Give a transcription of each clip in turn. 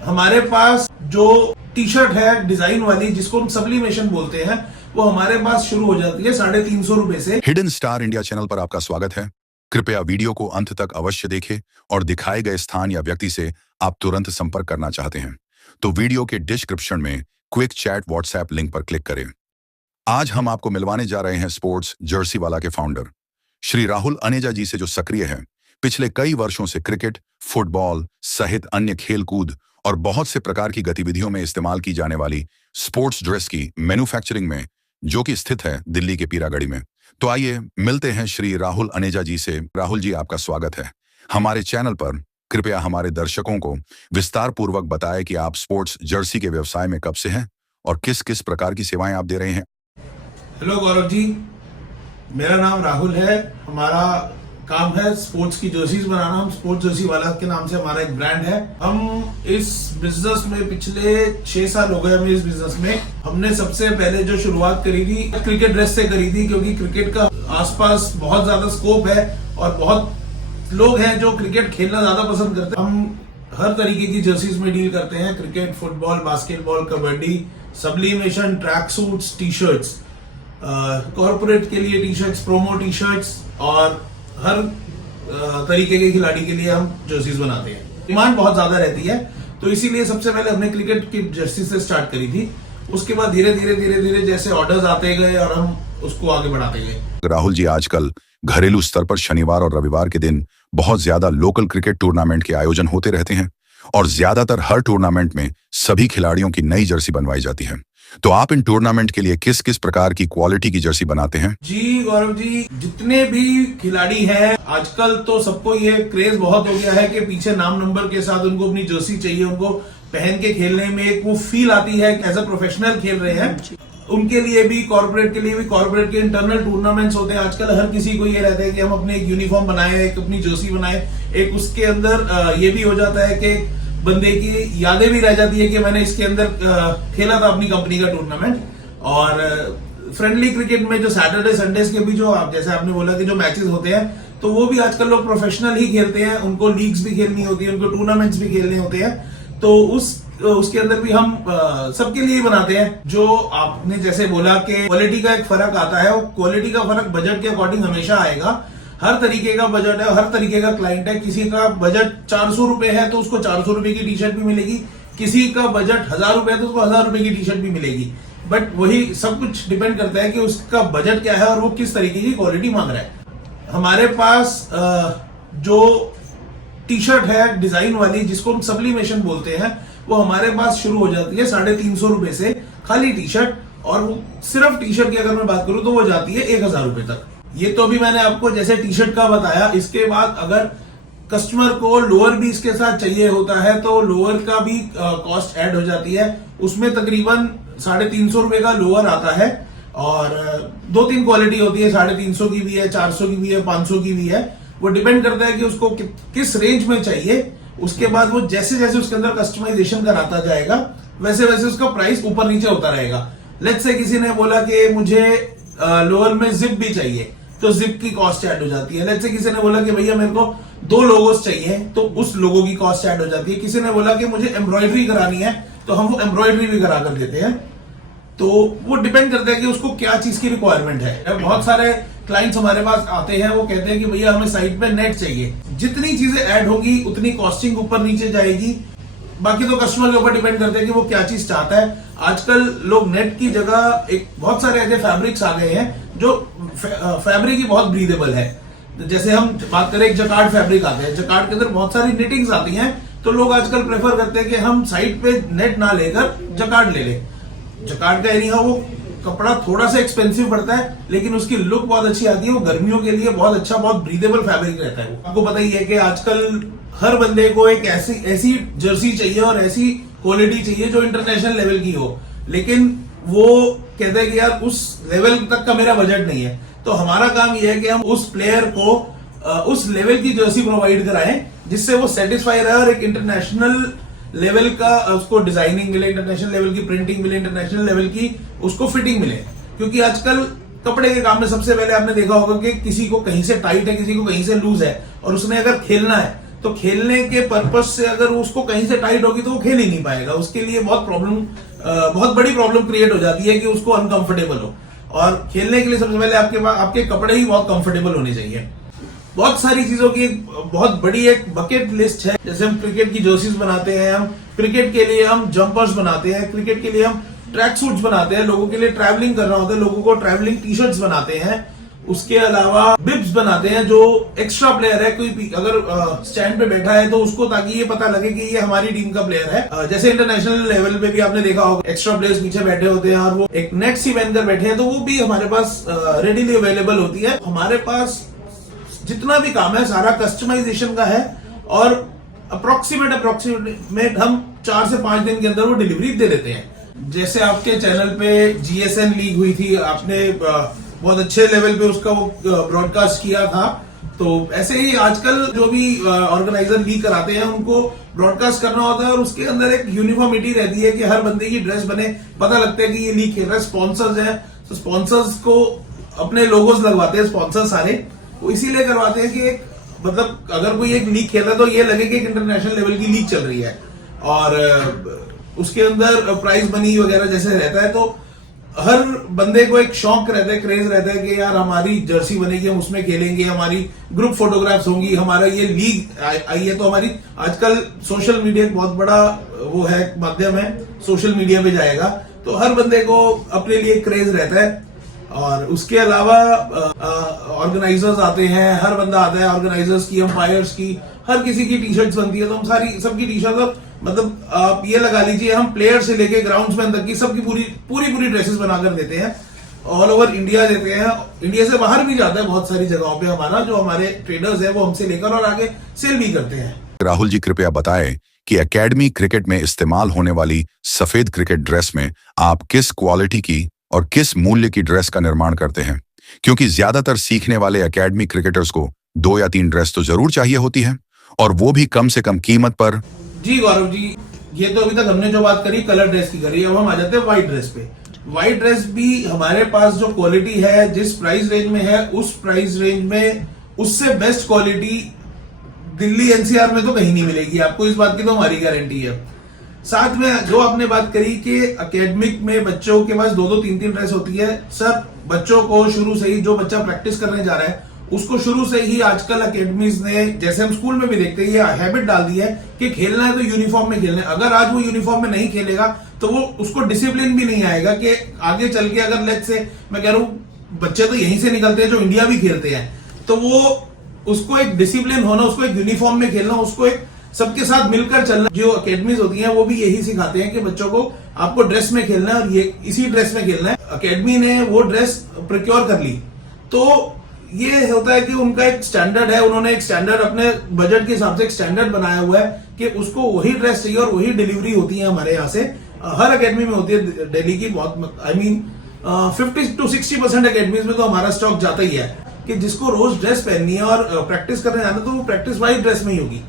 हमारे पास जो T shirt है डिजाइन वाली जिसको हम सब्लिमेशन बोलते हैं वो हमारे पास शुरू हो जाती है 350 रुपए से। हिडन स्टार इंडिया चैनल पर आपका स्वागत है। कृपया वीडियो को अंत तक अवश्य देखें और दिखाए गए स्थान या व्यक्ति से आप तुरंत संपर्क करना चाहते हैं तो वीडियो के डिस्क्रिप्शन में क्विक चैट व्हाट्सएप लिंक पर क्लिक करें। आज हम आपको मिलवाने जा रहे हैं स्पोर्ट्स जर्सी वाला के फाउंडर श्री राहुल अनेजा जी से, जो सक्रिय है पिछले कई वर्षों से क्रिकेट, फुटबॉल सहित अन्य खेल कूद और बहुत से प्रकार की गतिविधियों में इस्तेमाल की जाने वाली स्पोर्ट्स ड्रेस की मैन्युफैक्चरिंग में, जो कि स्थित है दिल्ली के पीरागढ़ी में। तो आइए मिलते हैं श्री राहुल अनेजा जी से। राहुल जी, आपका स्वागत है हमारे चैनल पर। कृपया हमारे दर्शकों को विस्तार पूर्वक बताएं कि आप स्पोर्ट्स जर्सी के व्यवसाय में कब से हैं और किस किस प्रकार की सेवाएं आप दे रहे हैं। हेलो गौरव जी, मेरा नाम राहुल है। हमारा काम है स्पोर्ट्स की जर्सीज बनाना। हम स्पोर्ट्स जर्सी वाला के नाम से हमारा एक ब्रांड है। हम इस बिजनेस में पिछले 6 साल हो गए हमें इस बिजनेस में। हमने सबसे पहले जो शुरुआत करी थी क्रिकेट ड्रेस से करी थी, क्योंकि क्रिकेट का आसपास बहुत ज्यादा स्कोप है और बहुत लोग हैं जो क्रिकेट खेलना ज्यादा पसंद करते हैं। हम हर तरीके की जर्सीज में डील करते हैं, cricket, football, basketball, kabaddi, sublimation, track suits, T shirts, corporate के लिए T shirts, promo T shirts और हर तरीके के खिलाड़ी के लिए हम जर्सीज बनाते हैं। डिमांड बहुत ज्यादा रहती है तो इसीलिए सबसे पहले हमने क्रिकेट की जर्सी से स्टार्ट करी थी। उसके बाद धीरे धीरे जैसे ऑर्डर्स आते गए और हम उसको आगे बढ़ाते गए। राहुल जी, आजकल घरेलू स्तर पर शनिवार और रविवार के दिन बहुत ज्यादा लोकल क्रिकेट टूर्नामेंट के आयोजन होते रहते हैं और ज्यादातर हर टूर्नामेंट में सभी खिलाड़ियों की नई जर्सी बनवाई जाती है। तो आप इन टूर्नामेंट के लिए किस किस प्रकार की क्वालिटी की जर्सी बनाते हैं? जी गौरव जी, जितने भी खिलाड़ी हैं आजकल तो सबको ये क्रेज बहुत हो गया है कि पीछे नाम नंबर के साथ उनको अपनी जर्सी चाहिए। उनको पहन के खेलने में एक वो फील आती है कि एज अ प्रोफेशनल खेल रहे हैं। उनके लिए भी, कॉर्पोरेट के लिए भी, कॉर्पोरेट के इंटरनल टूर्नामेंट्स होते हैं। आजकल हर किसी को ये रहता है कि हम अपने एक यूनिफॉर्म बनाए, एक अपनी जर्सी बनाए। एक उसके अंदर ये भी हो जाता है कि बंदे की यादें भी रह जाती है कि मैंने इसके अंदर खेला था अपनी कंपनी का टूर्नामेंट। और फ्रेंडली क्रिकेट में जो सैटरडे संडेज के भी जो आप जैसे आपने बोला कि जो मैचेस होते हैं तो वो भी आजकल लोग प्रोफेशनल ही खेलते हैं। उनको लीग्स भी खेलनी होती है, उनको टूर्नामेंट्स भी खेलने होते हैं। तो उसके अंदर भी हम सबके लिए बनाते हैं। जो आपने जैसे बोला कि क्वालिटी का एक फर्क आता है, वो क्वालिटी का फर्क बजट के अकॉर्डिंग हमेशा आएगा। हर तरीके का बजट है, हर तरीके का क्लाइंट है। किसी का बजट 400 रुपए है तो उसको 400 रुपए की टी शर्ट भी मिलेगी। किसी का बजट 1000 रुपए है तो उसको 1000 रुपए की टी शर्ट भी मिलेगी। बट वही सब कुछ डिपेंड करता है कि उसका बजट क्या है और वो किस तरीके की क्वालिटी मांग रहा है। हमारे पास जो टी शर्ट है डिजाइन वाली जिसको हम सब्लिमेशन बोलते हैं वो हमारे पास शुरू हो जाती है 350 रुपए से, खाली टी शर्ट। और वो सिर्फ टी शर्ट की अगर मैं बात करूं तो वो जाती है 1000 रुपए तक। ये तो अभी मैंने आपको जैसे टी शर्ट का बताया। इसके बाद अगर कस्टमर को लोअर भी इसके साथ चाहिए होता है तो लोअर का भी कॉस्ट ऐड हो जाती है। उसमें तकरीबन 350 रुपए का लोअर आता है और 2-3 क्वालिटी होती है। 350 की भी है, 400 की भी है, 500 की भी है। वो डिपेंड करता है कि उसको किस रेंज में चाहिए। उसके बाद वो जैसे जैसे उसके अंदर कस्टमाइजेशन कराता जाएगा वैसे वैसे उसका प्राइस ऊपर नीचे होता रहेगा। लेट्स से किसी ने बोला कि मुझे लोअर में जिप भी चाहिए तो जिप की कॉस्ट ऐड हो जाती है। लेट्स से किसी ने बोला कि भैया मेरे को 2 लोगोस चाहिए तो उस लोगो की कॉस्ट ऐड हो जाती है। किसी ने बोला कि मुझे एम्ब्रॉयडरी करानी है तो हम वो एम्ब्रॉयडरी भी करा कर देते हैं। तो वो डिपेंड करता है कि उसको क्या चीज की रिक्वायरमेंट है। बहुत सारे क्लाइंट्स हमारे पास आते हैं, वो कहते हैं कि भैया हमें साइट पे नेट चाहिए। जितनी चीजें ऐड होगी उतनी कॉस्टिंग ऊपर नीचे जाएगी। बाकी तो कस्टमर के ऊपर डिपेंड करते हैं कि वो क्या चीज चाहता है। आजकल लोग नेट की जगह एक बहुत सारे ऐसे फैब्रिक्स आ गए हैं जो फैब्रिक ही बहुत ब्रीदेबल है। जैसे हम बात करें, एक जकार्ड फैब्रिक आता है। जकार्ड के अंदर बहुत सारी निटिंग्स आती हैं तो लोग आजकल प्रेफर करते हैं कि हम साइट पे नेट ना लेकर जकार्ड ले लें। जकार्ड का एरिया वो कपड़ा थोड़ा सा एक्सपेंसिव पड़ता है लेकिन उसकी लुक बहुत अच्छी आती है। वो गर्मियों के लिए बहुत अच्छा, बहुत ब्रीदेबल फैब्रिक रहता है। आपको पता ही है कि आजकल हर बंदे को एक ऐसी जर्सी चाहिए और ऐसी क्वालिटी चाहिए जो इंटरनेशनल लेवल की हो। लेकिन वो कहते हैं कि यार उस लेवल तक का मेरा बजट नहीं है। तो हमारा काम यह है कि हम उस प्लेयर को उस लेवल की जर्सी प्रोवाइड कराएं जिससे वो सेटिस्फाई रहे और एक इंटरनेशनल लेवल का उसको डिजाइनिंग मिले, इंटरनेशनल लेवल की प्रिंटिंग मिले, इंटरनेशनल लेवल की उसको फिटिंग मिले। क्योंकि आजकल कपड़े के काम में सबसे पहले आपने देखा होगा कि किसी को कहीं से टाइट है, किसी को कहीं से लूज है और उसने अगर खेलना है तो खेलने के पर्पज से अगर उसको कहीं से टाइट होगी तो वो खेल ही नहीं पाएगा, उसके लिए बहुत बड़ी प्रॉब्लम क्रिएट हो जाती है कि उसको अनकंफर्टेबल हो। और खेलने के लिए सबसे पहले आपके कपड़े ही बहुत कंफर्टेबल होने चाहिए। बहुत सारी चीजों की बहुत बड़ी एक बकेट लिस्ट है। जैसे हम क्रिकेट की जर्सीज बनाते हैं, हम क्रिकेट के लिए हम जंपर्स बनाते हैं, क्रिकेट के लिए हम ट्रैक सूट्स बनाते हैं, लोगों के लिए ट्रैवलिंग करना होता है, लोगों को ट्रैवलिंग टी शर्ट्स बनाते हैं। उसके अलावा बिब्स बनाते हैं, जो एक्स्ट्रा प्लेयर है कोई अगर स्टैंड पे बैठा है तो उसको, ताकि ये पता लगे कि ये हमारी टीम का प्लेयर है। जैसे इंटरनेशनल लेवल पे भी आपने देखा होगा एक्स्ट्रा प्लेयर्स पीछे बैठे होते हैं और वो एक नेट सी पहनकर बैठे हैं, तो वो भी हमारे पास रेडीली अवेलेबल होती है। हमारे पास जितना भी काम है सारा कस्टमाइजेशन का है और अप्रोक्सीमेट हम 4 से 5 दिन के अंदर वो डिलीवरी दे देते हैं। जैसे आपके चैनल पे GSN लीग हुई थी, आपने बहुत अच्छे लेवल पे उसका वो ब्रॉडकास्ट किया था, तो ऐसे ही आजकल जो भी ऑर्गेनाइजर लीग कराते हैं उनको ब्रॉडकास्ट करना होता है और उसके अंदर एक यूनिफॉर्मिटी रहती है कि हर बंदे की ड्रेस बने, पता लगता है कि ये लीग खेल रहा है। स्पॉन्सर्स है तो स्पॉन्सर्स को अपने लोगोस लगवाते हैं स्पॉन्सर सारे, वो इसीलिए करवाते हैं कि एक मतलब अगर कोई एक लीग खेल रहा है तो ये लगे कि एक इंटरनेशनल लेवल की लीग चल रही है। और उसके अंदर प्राइज मनी वगैरह जैसे रहता है, तो हर बंदे को एक शौक रहता है, क्रेज रहता है कि यार हमारी जर्सी बनेगी, हम उसमें खेलेंगे, हमारी ग्रुप फोटोग्राफ्स होंगी, हमारा ये लीग आई है। तो हमारी आजकल सोशल मीडिया एक बहुत बड़ा वो है, माध्यम है, सोशल मीडिया पे जाएगा, तो हर बंदे को अपने लिए क्रेज रहता है। और उसके अलावा ऑर्गेनाइजर्स आते हैं, हर बंदा आता है, ऑर्गेनाइजर्स की, अंपायर्स की, हर किसी की टी शर्ट्स बनती है, तो हम सबकी टी शर्ट, मतलब आप ये लगा लीजिए हम प्लेयर से लेके ग्राउंड्समैन तक की सबकी पूरी ड्रेसेस बनाकर देते हैं। ऑल ओवर इंडिया देते हैं, इंडिया से बाहर भी जाता है बहुत सारी जगहों पे हमारा, जो हमारे ट्रेडर्स है वो हमसे लेकर और आगे सेल भी करते हैं। राहुल जी कृपया बताएं कि एकेडमी क्रिकेट में इस्तेमाल होने वाली सफेद क्रिकेट ड्रेस में आप किस क्वालिटी की और किस मूल्य की ड्रेस का निर्माण करते हैं, क्योंकि ज्यादातर सीखने वाले एकेडमी क्रिकेटर्स को 2 या 3 ड्रेस तो जरूर चाहिए होती है, और वो भी कम से कम कीमत पर। जी गौरव जी, ये तो अभी तक हमने जो बात करी कलर ड्रेस की करी, अब हम आ जाते हैं व्हाइट ड्रेस पे। व्हाइट ड्रेस भी हमारे पास जो क्वालिटी है, जिस प्राइस रेंज में है, उस प्राइस रेंज में उससे बेस्ट क्वालिटी दिल्ली NCR में तो कहीं नहीं मिलेगी आपको, इस बात की तो हमारी गारंटी है। साथ में जो आपने बात करी कि एकेडमिक में बच्चों के पास 2-2, 3-3 ड्रेस होती है, सर बच्चों को शुरू से ही, जो बच्चा प्रैक्टिस करने जा रहा है उसको शुरू से ही आजकल एकेडमीज ने, जैसे हम स्कूल में भी देखते हैं, ये हैबिट डाल दी है कि खेलना है तो यूनिफॉर्म में खेलना है। अगर आज वो यूनिफॉर्म में नहीं खेलेगा तो वो उसको डिसिप्लिन भी नहीं आएगा कि आगे चल के, अगर लेट्स से मैं कह रहा हूं बच्चे तो यहीं से निकलते हैं जो इंडिया भी खेलते हैं, तो वो उसको एक डिसिप्लिन होना, उसको एक यूनिफॉर्म में खेलना, उसको एक सबके साथ मिलकर चलना, जो एकेडमीज होती हैं वो भी यही सिखाते हैं कि बच्चों को आपको ड्रेस में खेलना है और ये इसी ड्रेस में खेलना है। एकेडमी ने वो ड्रेस प्रोक्योर कर ली, तो ये होता है कि उनका एक स्टैंडर्ड है, उन्होंने एक स्टैंडर्ड अपने बजट के हिसाब से एक स्टैंडर्ड बनाया हुआ है कि उसको वही ड्रेस चाहिए और वही डिलीवरी होती है हमारे यहाँ से। हर एकेडमी में होती है दिल्ली की, बहुत 50 to 60% एकेडमीज में तो हमारा स्टॉक जाता ही है कि जिसको रोज ड्रेस पहननी है और प्रैक्टिस करने जाना, तो वो प्रैक्टिस वाइज ड्रेस में ही होगी।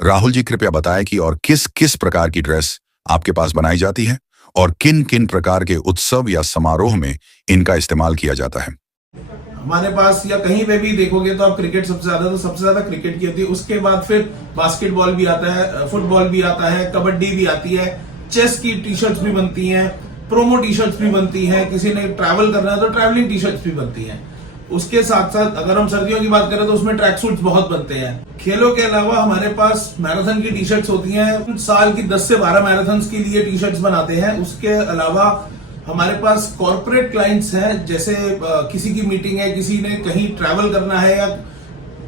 राहुल जी कृपया बताएं कि और किस किस प्रकार की ड्रेस आपके पास बनाई जाती है और किन किन प्रकार के उत्सव या समारोह में इनका इस्तेमाल किया जाता है। हमारे पास या कहीं पे भी देखोगे तो आप क्रिकेट सबसे ज्यादा क्रिकेट की होती है, उसके बाद फिर बास्केटबॉल भी आता है, फुटबॉल भी आता है, कबड्डी भी आती है, चेस की टी शर्ट्स भी बनती हैं, प्रोमो टी शर्ट्स भी बनती हैं, किसी ने ट्रैवल करना है तो ट्रैवलिंग टी शर्ट्स भी बनती हैं। उसके साथ साथ अगर हम सर्दियों की बात करें तो उसमें ट्रैक सूट्स बहुत बनते हैं। खेलों के अलावा हमारे पास मैराथन की टी शर्ट्स होती हैं, साल की 10 से 12 मैराथन के लिए टी शर्ट्स बनाते हैं। उसके अलावा हमारे पास कॉर्पोरेट क्लाइंट्स हैं, जैसे किसी की मीटिंग है, किसी ने कहीं ट्रैवल करना है, या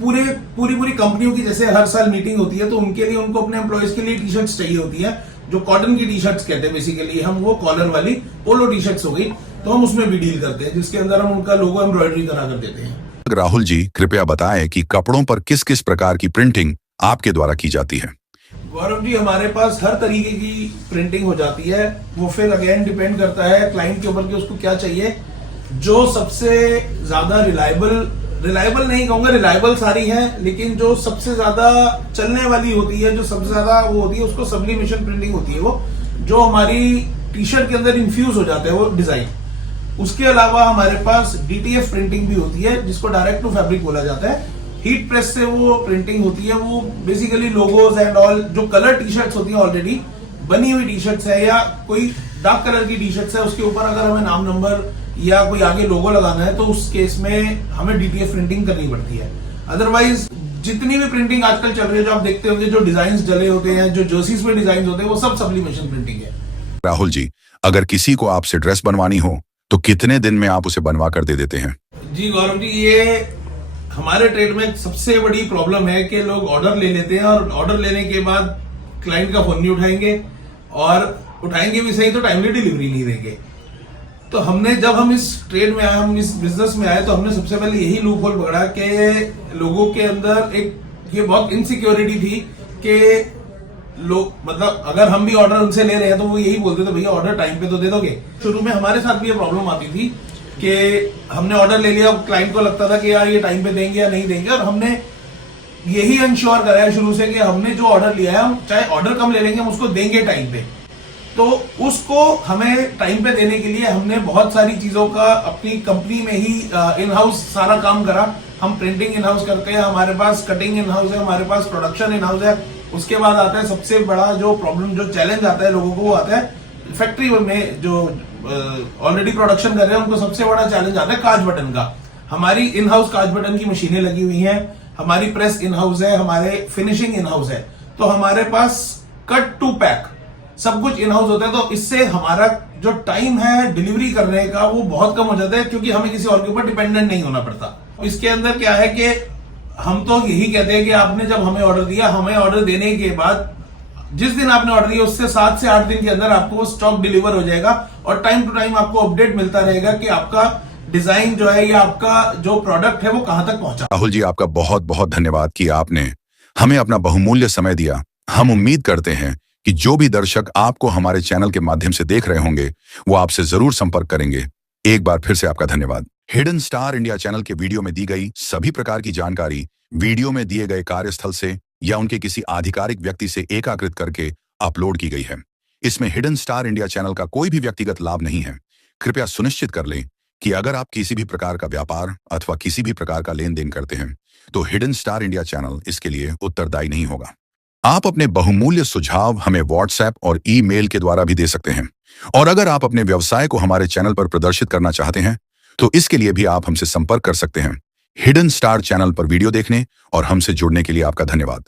पूरी कंपनियों की जैसे हर साल मीटिंग होती है, तो उनके लिए, उनको अपने एम्प्लॉयज के लिए टी शर्ट्स चाहिए होती है, जो कॉटन की टी शर्ट्स कहते हैं बेसिकली, हम वो कॉलर वाली पोलो टी शर्ट्स हो गई, तो हम उसमें भी डील करते हैं, जिसके अंदर हम उनका लोगो एम्ब्रॉयडरी करा कर देते हैं। राहुल जी कृपया बताएं कि कपड़ों पर किस किस प्रकार की प्रिंटिंग आपके द्वारा की जाती है। गौरव जी, हमारे पास हर तरीके की प्रिंटिंग हो जाती है, वो फिर अगेन डिपेंड करता है क्लाइंट के ऊपर कि उसको क्या चाहिए। जो सबसे ज्यादा रिलायबल नहीं कहूंगा, रिलायबल सारी है, लेकिन जो सबसे ज्यादा चलने वाली होती है, जो सबसे ज्यादा वो होती है, उसको सब्लिमेशन प्रिंटिंग होती है, वो जो हमारी टी शर्ट के अंदर इन्फ्यूज हो जाता है वो डिजाइन। उसके अलावा हमारे पास DTF प्रिंटिंग भी होती है, जिसको डायरेक्ट टू फैब्रिक बोला जाता है। हीट प्रेस से वो प्रिंटिंग होती है। वो बेसिकली लोगोज एंड ऑल जो कलर टी शर्ट्स होती है ऑलरेडी बनी हुई टी शर्ट्स है या कोई डार्क कलर की टी शर्ट्स है, उसके ऊपर अगर हमें नाम नंबर या कोई आगे लोगो लगाना है तो उस केस में हमें डीटीएफ प्रिंटिंग करनी पड़ती है। अदरवाइज जितनी भी प्रिंटिंग आजकल चल रही है, जो आप देखते होंगे, जो डिजाइन डले होते हैं, जो जर्सीज में डिजाइन होते हैं, वो सब सब्लिमेशन प्रिंटिंग है। राहुल जी, अगर किसी को आपसे ड्रेस बनवानी हो तो कितने दिन में आप उसे बनवा कर दे देते हैं? जी गौरव जी, ये हमारे ट्रेड में सबसे बड़ी प्रॉब्लम है कि लोग ऑर्डर ले लेते हैं और ऑर्डर लेने के बाद क्लाइंट का फोन नहीं उठाएंगे और उठाएंगे भी सही तो टाइमली डिलीवरी नहीं देंगे। तो जब हम इस ट्रेड में आए, हम इस बिजनेस में आए, तो हमने सबसे पहले यही लूप होल पकड़ा कि लोगों के अंदर ये बहुत इनसिक्योरिटी थी कि लोग, मतलब अगर हम भी ऑर्डर उनसे ले रहे हैं तो वो यही बोलते थे भैया ऑर्डर टाइम पे तो दे दोगे। शुरू में हमारे साथ भी ये प्रॉब्लम आती थी कि हमने ऑर्डर ले लिया, क्लाइंट को लगता था कि यार ये टाइम पे देंगे या नहीं देंगे, और हमने यही इंश्योर कराया शुरू से कि हमने जो ऑर्डर लिया है, चाहे ऑर्डर कम ले लेंगे, हम उसको देंगे टाइम पे। तो उसको हमें टाइम पे देने के लिए हमने बहुत सारी चीजों का अपनी कंपनी में ही इन हाउस सारा काम करा। हम प्रिंटिंग इन हाउस करते हैं, हमारे पास कटिंग इन हाउस है, हमारे पास प्रोडक्शन इन हाउस है। उसके बाद आता है सबसे बड़ा जो प्रॉब्लम, जो चैलेंज आता है लोगों को, वो आता है फैक्ट्री में जो ऑलरेडी प्रोडक्शन कर रहे हैं, उनको सबसे बड़ा चैलेंज आता है कांच बटन का। हमारी इन हाउस कांच बटन की मशीनें लगी हुई हैं, हमारी प्रेस इन हाउस है, हमारे फिनिशिंग इन हाउस है, तो हमारे पास कट टू पैक सब कुछ इन हाउस होता है। तो इससे हमारा जो टाइम है डिलीवरी करने का वो बहुत कम हो जाता है, क्योंकि हमें किसी और के ऊपर डिपेंडेंट नहीं होना पड़ता। इसके अंदर क्या है कि हम तो यही कहते हैं कि आपने जब हमें ऑर्डर दिया, हमें ऑर्डर देने के बाद जिस दिन आपने ऑर्डर दिया उससे 7 से 8 दिन के अंदर आपको वो स्टॉक डिलीवर हो जाएगा और टाइम टू टाइम आपको अपडेट मिलता रहेगा कि आपका डिजाइन जो है या आपका जो प्रोडक्ट है वो कहां तक पहुंचा। राहुल जी, आपका बहुत बहुत धन्यवाद कि आपने हमें अपना बहुमूल्य समय दिया। हम उम्मीद करते हैं कि जो भी दर्शक आपको हमारे चैनल के माध्यम से देख रहे होंगे वो आपसे जरूर संपर्क करेंगे। एक बार फिर से आपका धन्यवाद। हिडन स्टार इंडिया चैनल के वीडियो में दी गई सभी प्रकार की जानकारी वीडियो में दिए गए कार्यस्थल से या उनके किसी आधिकारिक व्यक्ति से एकीकृत करके अपलोड की गई है। इसमें हिडन स्टार इंडिया चैनल का कोई भी व्यक्तिगत लाभ नहीं है। कृपया सुनिश्चित कर लें कि अगर आप किसी भी प्रकार का व्यापार अथवा किसी भी प्रकार का लेन देन करते हैं तो हिडन स्टार इंडिया चैनल इसके लिए उत्तरदायी नहीं होगा। आप अपने बहुमूल्य सुझाव हमें व्हाट्सएप और ईमेल के द्वारा भी दे सकते हैं, और अगर आप अपने व्यवसाय को हमारे चैनल पर प्रदर्शित करना चाहते हैं तो इसके लिए भी आप हमसे संपर्क कर सकते हैं। हिडन स्टार चैनल पर वीडियो देखने और हमसे जुड़ने के लिए आपका धन्यवाद।